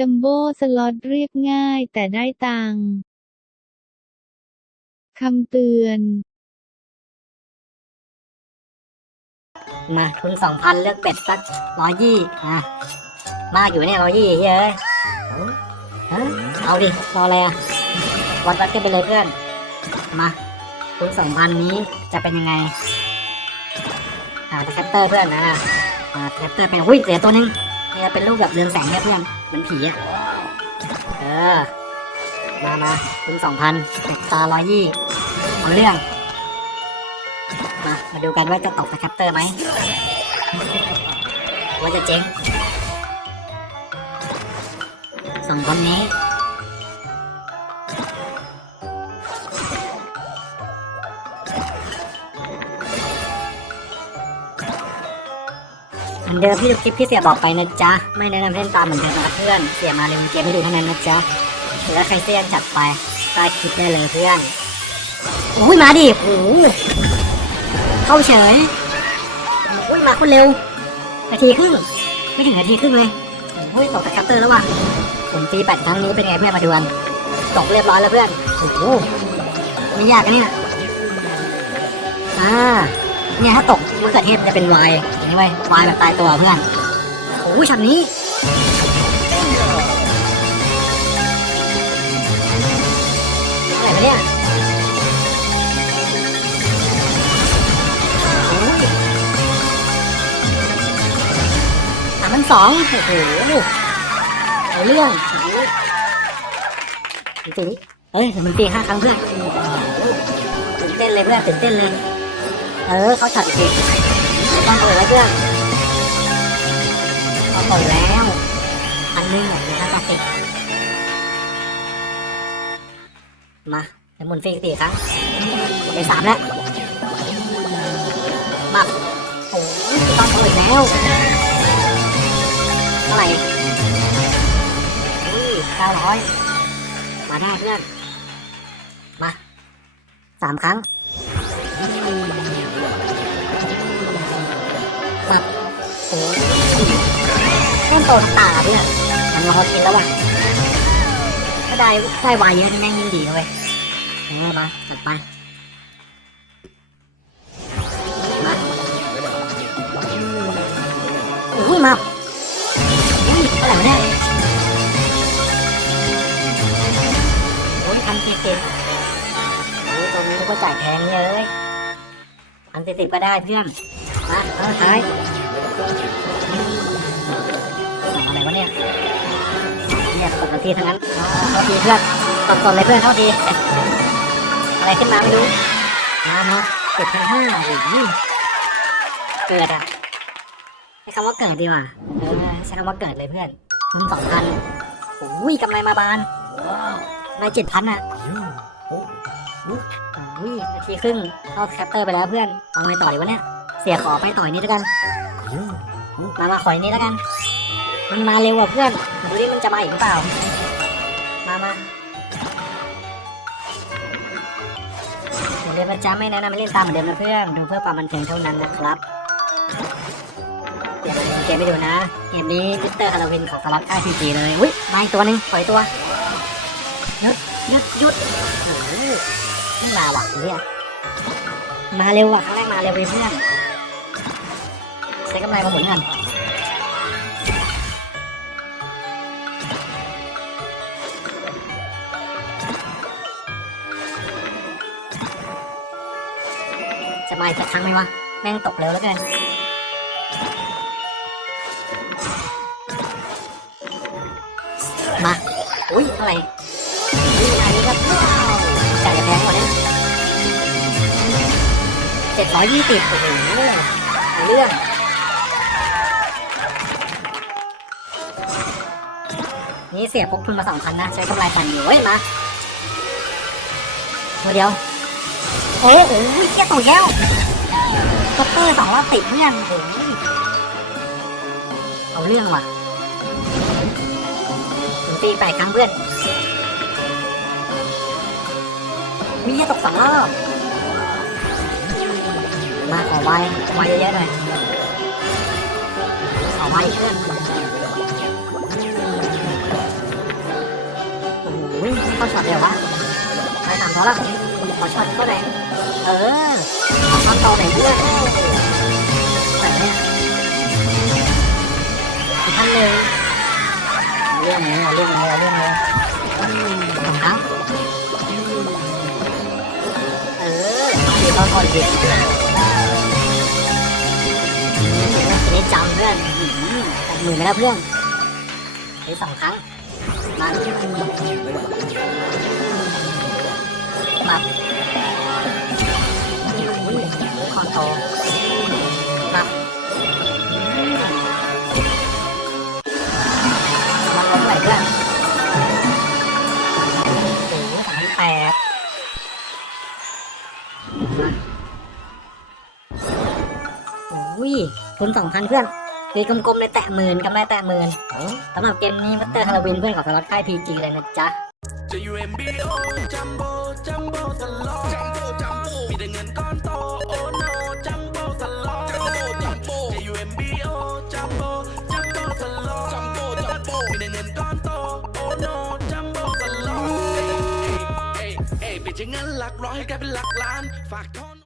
จัมโบ้สล็อตเรียบง่ายแต่ได้ตังค์คำเตือน มาทุนสองพันเลือกเป็ดสักร้อยยี่อะมากอยู่เนี่ยร้อยยี่เฮ้ยเอ้ยเอาดิรออะไรอะวัดวัดกันไปเลยเพื่อน มาทุนสองพันนี้จะเป็นยังไงอ่าแคปเตอร์เพื่อนนะอ่าแคปเตอร์เป็นอุ้ยเหลือตัวหนึงเนี่ยเป็นรูปแบบเรืองแสงเนี่ยเพื่อน เหมือนผีอะเออ มามาทุนสองพันตาลอยยี่เอาเรื่อง มา มาดูกันว่าจะตกสแคปเตอร์ไหม ว่าจะเจ๊งสองคนนี้ อันเดิมที่คลิปที่เสียบอกไปนะจ๊ะ ไม่แนะนำเล่นตามเหมือนเดิมนะเพื่อน เสียมาเร็วเกมไม่ดูเท่านั้นนะจ๊ะแล้วใครเสียนจัดไปใต้คลิปได้เลยเพื่อนอุ้ยมาดิโอ้โหเข้าเฉยอุ้ยมาคนเร็วนาทีครึ่งไม่ถึงนาทีครึ่งเลยโอ้ยตกแต่คัปเตอร์แล้วว่ะผลตีแปดครั้งนี้เป็นไงเพื่อนมาดูกันตกเรียบร้อยแล้วเพื่อนโอ้โหไม่ยากนะเนี่ยอ่า เนี่ยถ้าตกมะเขือเทศจะเป็นวายอย่างนี้ไว้วายแบบตายตัวเพื่อนโอ้ยช็อตนี้อะไรวะเนี่ยโอ้ยสามพันสองโอ้โหเอาเรื่องจริงเฮ้ยมันตีห้าครั้งเพื่อนตื่นเต้นเลยเพื่อนตื่นเต้นเลย เออเขาช็อตอีกทีต้องเปิดแล้วเพื่อนเขาเปิดแล้วอันนึงแบบนี้ห้าต่อสิบมาเดี๋ยวหมุนฟรีอีกสี่ครั้งไปสามแล้วมาโอ้ยต้องเปิดแล้วเท่าไหร่อุ้ยเก้าร้อยมาได้เพื่อน มาสามครั้ง มาโอ้ยแม่งโตตาเพื่อนมันรอกินแล้วว่ะถ้าได้ได้วายเยอะนี่แม่งยิ่งดีเลยเออมาจัดไปมาอุ้ยมาอุ้ยอะไรวะเนี่ยโอ้ยพันสี่สิบโอ้ยตรงนี้ก็จ่ายแพงเลยพันสี่สิบก็ได้เพื่อน มาเอาท้ายอะไรวะเนี่ยเนี่ยปกติทั้งนั้นเท่าทีเพื่อนตอนๆเลยเพื่อนเท่าทีอะไรขึ้นมาไม่รู้มามาะเจ็ดพันห้าโอ้ยเกิดอะใช้คำว่าเกิดดีกว่าเออใช้คำว่าเกิดเลยเพื่อนทุนสองพันโอ้ยกำไรมาบานกำไรเจ็ดพันอะโอ้ยนาทีครึ่งเข้าแคปเตอร์ไปแล้วเพื่อนเอาไงต่อดีวะเนี่ย สียขอไปต่อยนี้แล้วกัน มามาขอยนี้แล้วกัน มันมาเร็วอะเพื่อนดูดิมันจะมาอีกหรือเปล่า มามาอย่าลืมนะจ๊ะไม่แนะนำให้เล่นตามเหมือนเดิมนะเพื่อนดูเพื่อความบันเทิงเท่านั้นนะครับเดี๋ยวเกมไปดูนะ เกมนี้มิสเตอร์ฮาโลวินของสลัด RPG เลยอุ้ยมาอีกตัวหนึ่งปล่อยตัวหยุดหยุดหยุดโอ้โหไม่มาว่ะเนี่ยมาเร็วว่ะครั้งแรกมาเร็วเลยเพื่อน ใช้กำไรมาหมุนกันจะมาอีกสักครั้งไหมวะ แม่งตกเร็วแล้วเกินมา อุ้ยเท่าไหร่อันนี้ก็จ่ายแพงกว่านี้เจ็ดร้อยยี่สิบโอ้โหเรื่อง นี่เสียพกทุนมาสองพันนะใช้กำไรกันอยู่เฮ้ยมาตัวเดียว โอ้โหเฮียตัวแก้วคัปเตอร์สองรอบติดเพื่อนโอ้โหเอาเรื่องว่ะถึงตีแปดครั้งเพื่อนมีแค่ตกสองรอบมาขอไว้ไว้เยอะๆหน่อยขอไว้เพื่อน เข้าช็อตเดียววะไปสามตัวแล้วขอช็อตก็แรงเออทำต่อไหนเพื่อนแบบเนี้ยอีกท่านหนึ่งเรื่องนี้เรื่องนี้เรื่องนี้สองครั้งเออดีตอนก่อนดิทีนี้จำเพื่อนจับมือไม่ได้เพื่อนทีสองครั้ง มามาอุ้ยคอนโตครับมันลงไหลเพื่อนโอ้โหสามแปดอุ้ยคุณสองพันเพื่อน ตีกลมๆเลยแตะหมื่นกำไรแตะหมื่นสำหรับเกมนี้มัตเตอร์ฮาโลวีนเพื่อนของสล็อตค่ายพีจีเลยนะจ๊ะ J-U-M-B-O Jumbo Jumbo ตลอด Jumbo Jumbo มีแต่เงินก้อนโต Oh no Jumbo ตลอด Jumbo Jumbo J-U-M-B-O Jumbo Jumbo ตลอด Jumbo Jumbo มีแต่เงินก้อนโต Oh no Jumbo ตลอดเอ้ยเอ้ยเอ้ยเป็นเงินหลักร้อยกลายเป็นหลักล้าน ฝากทอน